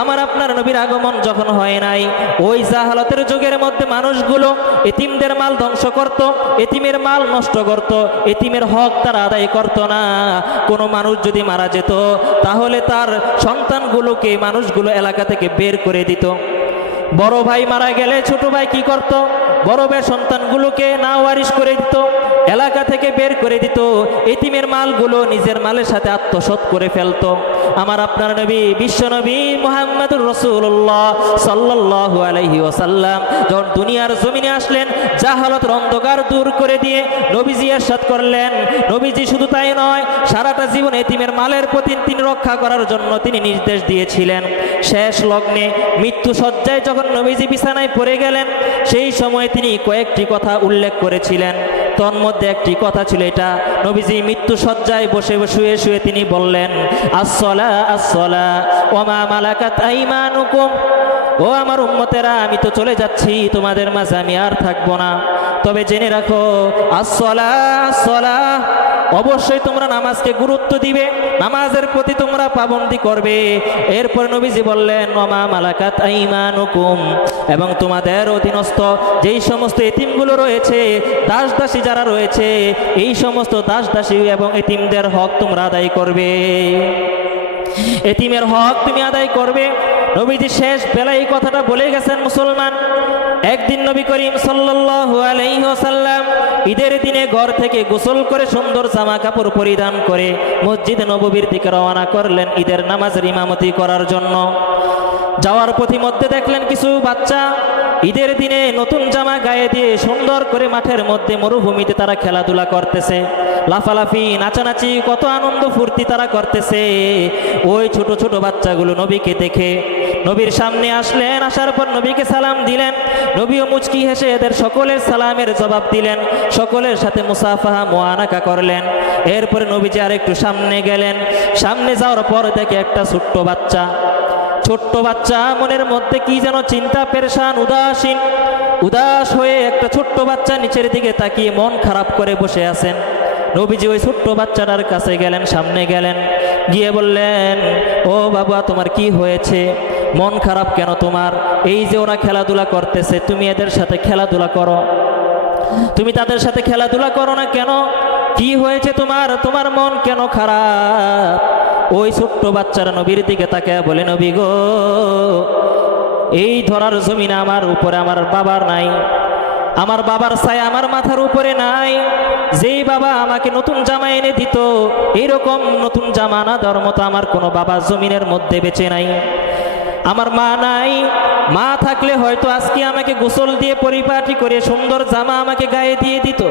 আমার আপনার নবীর আগমন যখন হয় নাই, ওই জাহালতের যুগের মধ্যে মানুষগুলো এতিমদের মাল ধ্বংস করত, এতিমের মাল নষ্ট করত, এতিমের হক তারা আদায় করত না। কোনো মানুষ যদি মারা যেত, তাহলে তার সন্তানগুলোকে মানুষগুলো এলাকা থেকে বের করে দিত। বড় ভাই মারা গেলে ছোট ভাই কি করত? বড় ভাই সন্তানগুলোকে না ওয়ারিশ করে দিত, এলাকা থেকে বের করে দিত, এতিমের মালগুলো নিজের মালের সাথে আত্মসাৎ করে ফেলতো। আমার আপনার নবী, বিশ্ব নবী মুহাম্মদুর রাসূলুল্লাহ সাল্লাল্লাহু আলাইহি ওয়াসাল্লাম যখন দুনিয়ার জমিনে আসলেন, জাহালতের অন্ধকার দূর করে দিয়ে নবীজি ইরশাদ করলেন। নবীজি শুধু তাই নয়, সারাটা জীবন এতিমের মালের প্রতি তিনি রক্ষা করার জন্য তিনি নির্দেশ দিয়েছিলেন। শেষ লগ্নে মৃত্যু শয্যায় যখন নবীজি বিছানায় পড়ে গেলেন, সেই সময় তিনি কয়েকটি কথা উল্লেখ করেছিলেন। তন্মধ্যে একটি কথা ছিল এটা, নবীজি মৃত্যু শয্যায় বসে শুয়ে শুয়ে তিনি বললেন, আসসালা আসসালা ওয়া মা মালাকাত আইমানুকুম। ও আমার উম্মতেরা, আমি তো চলে যাচ্ছি, তোমাদের মাঝে আমি আর থাকবো না, তবে জেনে রাখো, আসসালা আসসালা, অবশ্যই তোমরা নামাজকে গুরুত্ব দিবে, নামাজের প্রতি তোমরা পাবন্দি করবে। এরপর নবীজি বললেন, ওয়া মা মালাকাত আইমানুকুম, এবং তোমাদের অধীনস্থ যেই সমস্ত এতিমগুলো রয়েছে, দাস দাসী যারা রয়েছে, এই সমস্ত দাস দাসী এবং এতিমদের হক তোমরা আদায় করবে। এতিমের হক তুমি আদায় করবে। নবীজি শেষ বেলায় এই কথাটা বলে গেছেন মুসলমান। একদিন নবী করিম সাল্লাল্লাহু আলাইহি ওয়াসাল্লাম ঈদের দিনে ঘর থেকে গোসল করে সুন্দর জামা কাপড় পরিধান করে মসজিদে নববীর দিকে রওনা করলেন ঈদের নামাজের ইমামতি করার জন্য। যাওয়ার পথিমধ্যে দেখলেন কিছু বাচ্চা ঈদের দিনে নতুন জামা গায়ে দিয়ে সুন্দর করে মাঠের মধ্যে মরুভূমিতে তারা খেলাধুলা করতেছে, লাফালাফি নাচানাচি, কত আনন্দ ফুর্তি তারা করতেছে। ওই ছোট ছোট বাচ্চাগুলো নবীকে দেখে নবীর সামনে আসলেন, আসার পর নবীকে সালাম দিলেন। নবীও মুচকি হেসে এদের সকলের সালামের জবাব দিলেন, সকলের সাথে মুসাফাহা মুআনাকা করলেন। এরপরে নবীজি আর একটু সামনে গেলেন। সামনে যাওয়ার পর দেখে একটা ছোট্ট বাচ্চা মনের মধ্যে কি যেন চিন্তা, পেরেশান, উদাস হয়ে একটা ছোট্ট বাচ্চা নিচের দিকে তাকিয়ে মন খারাপ করে বসে আছেন। নবীজি ওই ছোট্ট বাচ্চাটার কাছে গেলেন, সামনে গেলেন, গিয়ে বললেন, ও বাবা, তোমার কি হয়েছে? মন খারাপ কেন তোমার? এই যে ওরা খেলাধুলা করতেছে, তুমি এদের সাথে খেলাধুলা করো, তুমি তাদের সাথে খেলাধুলা করো না কেন? কি হয়েছে তোমার মন কেন খারাপ? ওই ছোট্ট বাচ্চারা নবীর দিকে তাকায় বলে, নবী গো, এই ধরার জমিনে আমার উপরে আমার বাবার নাই, আমার বাবার ছায়া আমার মাথার উপরে নাই। যেই বাবা আমাকে নতুন জামা এনে দিত, এইরকম নতুন জামা না দেওয়ার মতো আমার কোনো বাবা জমিনের মধ্যে বেঁচে নাই। আমার মা নাই, মা থাকলে হয়তো আজকে আমাকে গোসল দিয়ে পরিপাটি করে সুন্দর জামা আমাকে গায়ে দিয়ে দিত।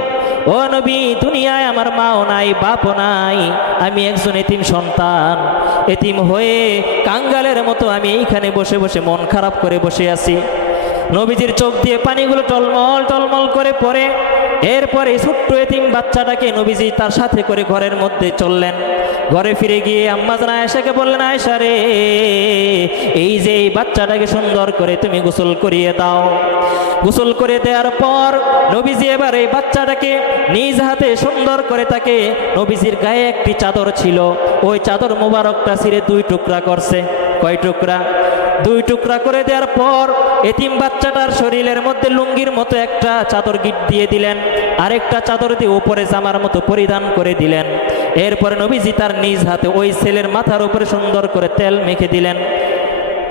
ও নবী, দুনিয়ায় আমার মাও নাই, বাপও নাই, আমি একজন এতিম সন্তান। এতিম হয়ে কাঙ্গালের মতো আমি এইখানে বসে বসে মন খারাপ করে বসে আছি। নবীজির চোখ দিয়ে পানিগুলো টলমল করে পড়ে। এরপরে ছোট্ট এতিম বাচ্চাটাকে নবীজি তার সাথে করে ঘরের মধ্যে চললেন। ঘরে ফিরে গিয়ে আম্মা জান আয়েশাকে বললেন, আয়েশা রে, এই যে এই বাচ্চাটাকে সুন্দর করে তুমি গোসল করিয়ে দাও। গোসল করে দেওয়ার পর নবীজি এবার এই বাচ্চাটাকে নিজ হাতে সুন্দর করে তাকে, নবীজির গায়ে একটি চাদর ছিল, ওই চাদর মোবারকটা ছিঁড়ে 2 টুকরা করছে। কয় টুকরা? 2 টুকরা করে দেওয়ার পর এতিম বাচ্চাটার শরীরের মধ্যে লুঙ্গির মতো একটা চাদর গিট দিয়ে দিলেন, আরেকটা চাদর দিয়ে উপরে জামার মতো পরিধান করে দিলেন। এরপরে নবীজি তার নিজ হাতে ওই ছেলের মাথার উপরে সুন্দর করে তেল মেখে দিলেন।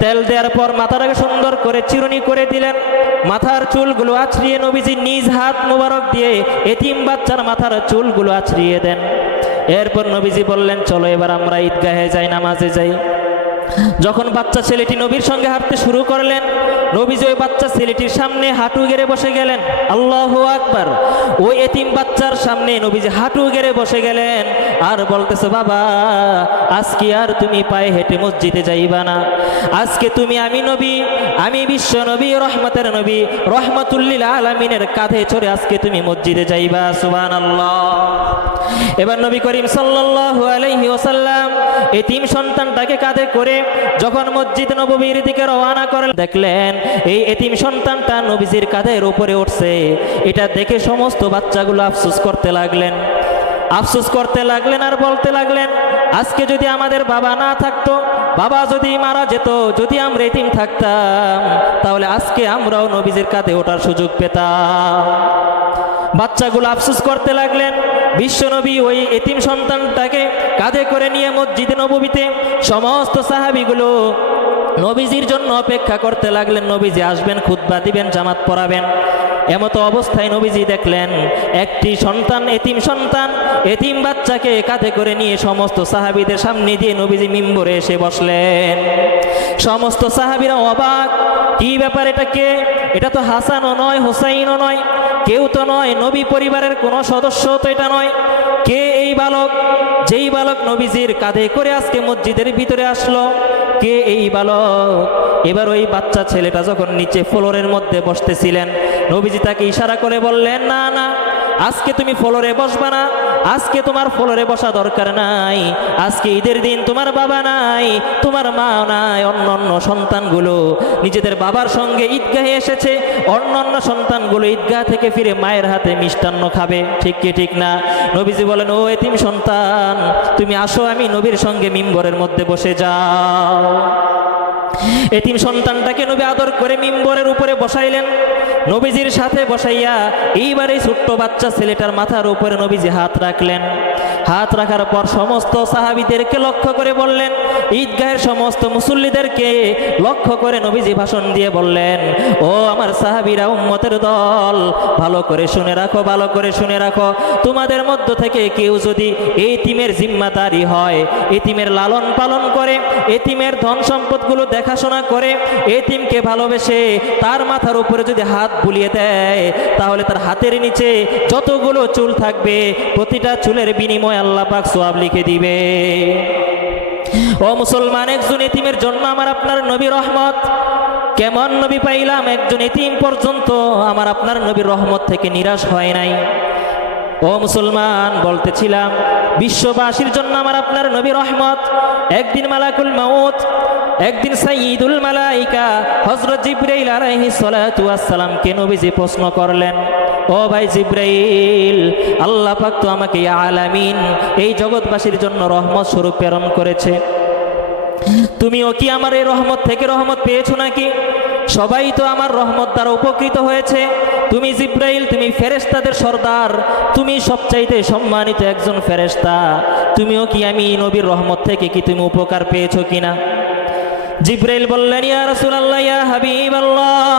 তেল দেওয়ার পর মাথাটাকে সুন্দর করে চিরুনি করে দিলেন। মাথার চুলগুলো আছড়িয়ে নবীজি নিজ হাত মোবারক দিয়ে এতিম বাচ্চার মাথার চুলগুলো আছড়িয়ে দেন। এরপর নবীজি বললেন, চলো এবার আমরা ঈদগাহে যাই, নামাজে যাই। যখন বাচ্চা ছেলেটি নবীর সঙ্গে হাঁটতে শুরু করলেন, নবীজি ওই বাচ্চা ছেলেটির সামনে হাঁটু গেড়ে বসে গেলেন। আল্লাহু আকবার! ওই এতিম বাচ্চার সামনে নবীজি হাঁটু গেড়ে বসে গেলেন আর বলতেছে, বাবা, আজকে আর তুমি পায়ে হেঁটে মসজিদে যাইবা না। আজকে তুমি, আমি নবী, আমি বিশ্ব নবী, রহমতের নবী, রহমাতুল্লিল আলামিনের কাঁধে চড়ে আজকে তুমি মসজিদে যাইবা। সুবহানাল্লাহ। এবার নবী করিম সাল্লাল্লাহু আলাইহি ওয়াসাল্লাম এতিম সন্তানটাকে কাঁধে করে যখন মসজিদ নববীর দিকে রওনা করেন, দেখলেন এই এতিম সন্তানটা নবীজির কাঁধের উপরে উঠছে। এটা দেখে সমস্ত বাচ্চাগুলো আফসোস করতে লাগলেন আর বলতে লাগলেন, আজকে যদি আমাদের বাবা না থাকতো, বাবা যদি মারা যেত, যদি আমরা এতিম থাকতাম, তাহলে আজকে আমরাও নবীজির কাঁধে ওঠার সুযোগ পেতাম। বাচ্চাগুলো আফসোস করতে লাগলেন। বিশ্বনবী ওই এতিম সন্তানটাকে কাঁধে করে নিয়ে মসজিদে নববীতে সমস্ত সাহাবীগুলো নবীজির জন্য অপেক্ষা করতে লাগলেন। নবীজি আসবেন, খুতবা দিবেন, জামাত পড়াবেন। এমতো অবস্থায় নবীজি দেখলেন একটি সন্তান, এতিম বাচ্চাকে কাঁধে করে নিয়ে সমস্ত সাহাবীদের সামনে দিয়ে নবীজি মিম্বরে এসে বসলেন। সমস্ত সাহাবীরা অবাক, কি ব্যাপার, এটা কে? এটা তো হাসানও নয়, হুসাইনও নয়, কেউ তো নয়, নবী পরিবারের কোনো সদস্য তো এটা নয়। কে এই বালক, যেই বালক নবীজির কাঁধে করে আজকে মসজিদের ভিতরে আসলো? কে এই বালক? এবার ওই বাচ্চা ছেলেটা যখন নিচে ফ্লোরের মধ্যে বসতেছিলেন, নবীজি তাকে ইশারা করে বললেন, না না, আজকে তুমি ফ্লোরে বসবা না, আজকে তোমার ফ্লোরে বসা দরকার নাই। আজকে ঈদের দিন, তোমার বাবা নাই, তোমার মা নাই। অন্যান্য সন্তানগুলো নিজেদের বাবার সঙ্গে ঈদগাহে এসেছে, অন্যান্য সন্তানগুলো ঈদগাহ থেকে ফিরে মায়ের হাতে মিষ্টান্ন খাবে। ঠিক কি ঠিক না? নবীজি বলেন, ও এতিম সন্তান, তুমি আসো, আমি নবীর সঙ্গে মিম্বরের মধ্যে বসে যাও। এতিম সন্তানটাকে নবী আদর করে মিম্বরের উপরে বসাইলেন। নবীজির সাথে বসাইয়া এইবারে ছোট্ট বাচ্চা ছেলেটার মাথার উপরে নবীজি হাত রাখলেন। হাত রাখার পর সমস্ত সাহাবীদেরকে লক্ষ্য করে বললেন, ঈদগাহের সমস্ত মুসল্লিদেরকে লক্ষ্য করে নবীজি ভাষণ দিয়ে বললেন, ও আমার সাহাবীরা, উম্মতের দল, ভালো করে শুনে রাখো, ভালো করে শুনে রাখো। তোমাদের মধ্য থেকে কেউ যদি এতিমের জিম্মাদারি হয়, এতিমের লালন পালন করে, এতিমের ধন সম্পদগুলো দেখাশোনা করে, এতিমকে ভালোবেসে তার মাথার উপরে যদি হাত বুলিয়ে দেয়, তাহলে তার হাতের নিচে যতগুলো চুল থাকবে, প্রতিটা চুলের বিনিময়ে আল্লাহ পাক সওয়াব লিখে দিবে। ও মুসলমান, একজন এতিমের জন্য আমার আপনার নবী রহমত। কেমন নবী পাইলাম, একজন এতিম পর্যন্ত আমার আপনার নবীর রহমত থেকে নিরাশ হয় নাই। ও মুসলমান, বলতেছিলাম বিশ্ববাসীর জন্য আমার আপনার নবী রহমত। একদিন মালাকুল মাউত, একদিন সাইয়্যিদুল মালাইকা হযরত জিবরাইল আলাইহিস সালাতু ওয়াস সালামকে নবীজি প্রশ্ন করলেন, ও ভাই জিবরাইল, আল্লাহ পাক তো আমাকে ইয়া আলামিন এই জগৎবাসীর জন্য রহমত স্বরূপ প্রেরণ করেছে, তুমিও কি আমার এই রহমত থেকে রহমত পেয়েছো নাকি? সবাই তো আমার রহমত দ্বারা উপকৃত হয়েছে। তুমি জিবরাইল, তুমি ফেরেশতাদের সর্দার, তুমি সবচাইতে সম্মানিত একজন ফেরেশতা, তুমিও কি আমি নবীর রহমত থেকে কি তুমি উপকার পেয়েছো কিনা? জিবরাইল বললেন, ইয়া রাসূলুল্লাহ, ইয়া হাবিবাল্লাহ,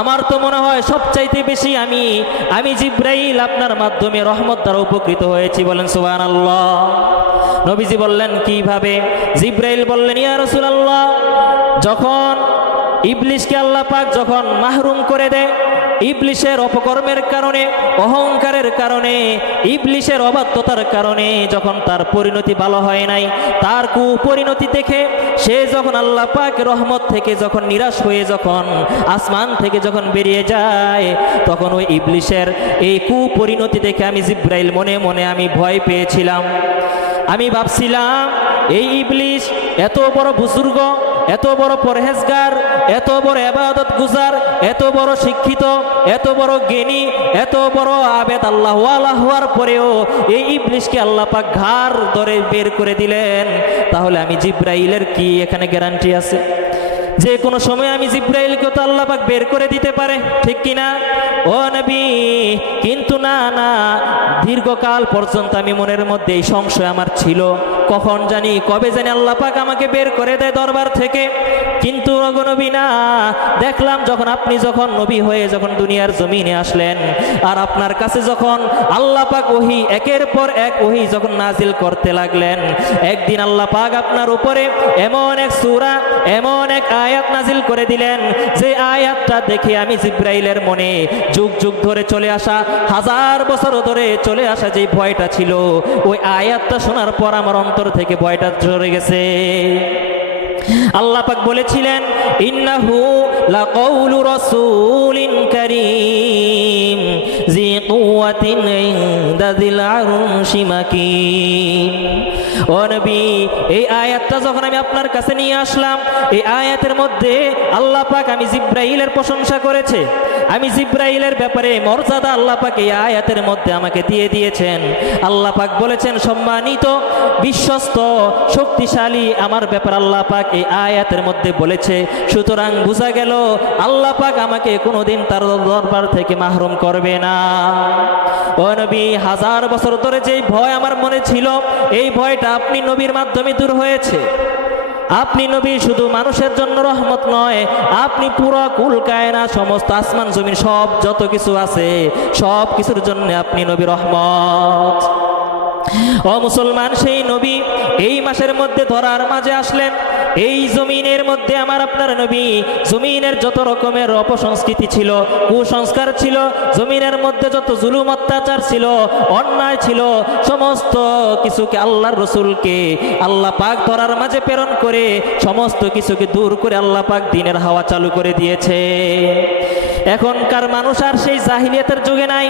আমার তো মনে হয় সবচাইতে বেশি আমি জিবরাইল আপনার মাধ্যমে রহমত দ্বারা উপকৃত হয়েছি। বলেন সুবহানাল্লাহ। নবীজি বললেন, কিভাবে? জিবরাইল বললেন, ইয়া রাসূলুল্লাহ, যখন ইবলিসকে আল্লাহ পাক যখন মাহরুম করে দেয়, ইবলিসের অপকর্মের কারণে, অহংকারের কারণে, ইবলিসের অবাধ্যতার কারণে যখন তার পরিণতি ভালো হয় নাই, তার কুপরিণতি দেখে সে যখন আল্লাহ পাক রহমত থেকে যখন নিরাশ হয়ে যখন আসমান থেকে যখন বেরিয়ে যায়, তখন ওই ইবলিসের এই কুপরিণতি দেখে আমি জিবরাইল মনে মনে আমি ভয় পেয়েছিলাম। আমি ভাবছিলাম এই ইবলিস এত বড় বুজুর্গ, এত বড় পরহেজগার, এত বড় ইবাদত গুজার, এত বড় শিক্ষিত, এত বড় জ্ঞানী, এত বড় আবেদ আল্লাহ ওয়ালা হওয়ার পরেও এই ইবলিসকে আল্লাহ পাক ঘাড় ধরে বের করে দিলেন। তাহলে আমি জিবরাইলের কি এখানে গ্যারান্টি আছে যে কোনো সময় আমি জিবরাইলকে তো আল্লাহ পাক বের করে দিতে পারে, ঠিক কিনা? ও নবী, কিন্তু না, দীর্ঘকাল পর্যন্ত আমি মনের মধ্যে এই সংশয় আমার ছিল, কখন জানি কবে জানি আল্লাহ পাক আমাকে বের করে দেয় দরবার থেকে। কিন্তু নবী না, দেখলাম আপনি যখন নবী হয়ে যখন দুনিয়ার জমিনে আসলেন, আর আপনার কাছে যখন আল্লাহ পাক ওহী একের পর এক ওহী যখন নাজিল করতে লাগলেন, একদিন আল্লাহ পাক আপনার উপরে এমন এক সূরা, এমন এক আয়াত নাজিল করে দিলেন, যে আয়াতটা দেখে আমি জিবরাইলের মনে যুগ যুগ ধরে চলে আসা, হাজার বছর ধরে চলে আসা যে ভয়টা ছিল, ওই আয়াতটা শোনার পর আমার অন্তর থেকে ভয়টা চলে গেছে। আল্লাহ পাক বলেছিলেন, ইন্নাহু লাকাউলু রাসূলিন কারীম জি কুওয়াতিন ইনদা যিল আরশি মাকিন। ও নবী, এই আয়াতটা যখন আমি আপনার কাছে নিয়ে আসলাম, এই আয়াতের মধ্যে আল্লাহ পাক আমি জিবরাইলের প্রশংসা করেছে, আমি জিবরাইলের ব্যাপারে মর্যাদা আল্লাহ পাক এই আয়াতের মধ্যে আমাকে দিয়ে দিয়েছেন। আল্লাহ পাক বলেছেন, সম্মানিত, বিশ্বস্ত, শক্তিশালী আমার ব্যাপার আল্লাহ পাক এই আয়াতের মধ্যে বলেছে। সুতরাং বোঝা গেল আল্লাহ পাক আমাকে কোনোদিন তার দরবার থেকে মাহরুম করবে না। ও নবী, হাজার বছর ধরে যেই ভয় আমার মনে ছিল, এই ভয়টা আপনি নবীর মাধ্যমে দূর হয়েছে। আপনি নবী শুধু মানুষের জন্য রহমত নয়, আপনি পুরো কুল কায়নাত, সমস্ত আসমান জমিন সব যত কিছু আছে সব কিছুর জন্য আপনি নবী রহমত। ও মুসলমান, সেই নবী এই মাসের মধ্যে ধরার মাঝে আসলেন। এই জমিনের মধ্যে আমার আপনার নবী জমিনের যত রকমের অপসংস্কৃতি ছিল, কুসংস্কার ছিল, জমিনের মধ্যে যত জুলুম অত্যাচার ছিল, অন্যায় ছিল, সমস্ত কিছুকে আল্লাহর রসুলকে আল্লাহ পাক ধরার মাঝে প্রেরণ করে সমস্ত কিছুকে দূর করে আল্লাহ পাক দ্বীনের হাওয়া চালু করে দিয়েছে। এখনকার মানুষ আর সেই জাহিলিয়াতের যুগে নাই।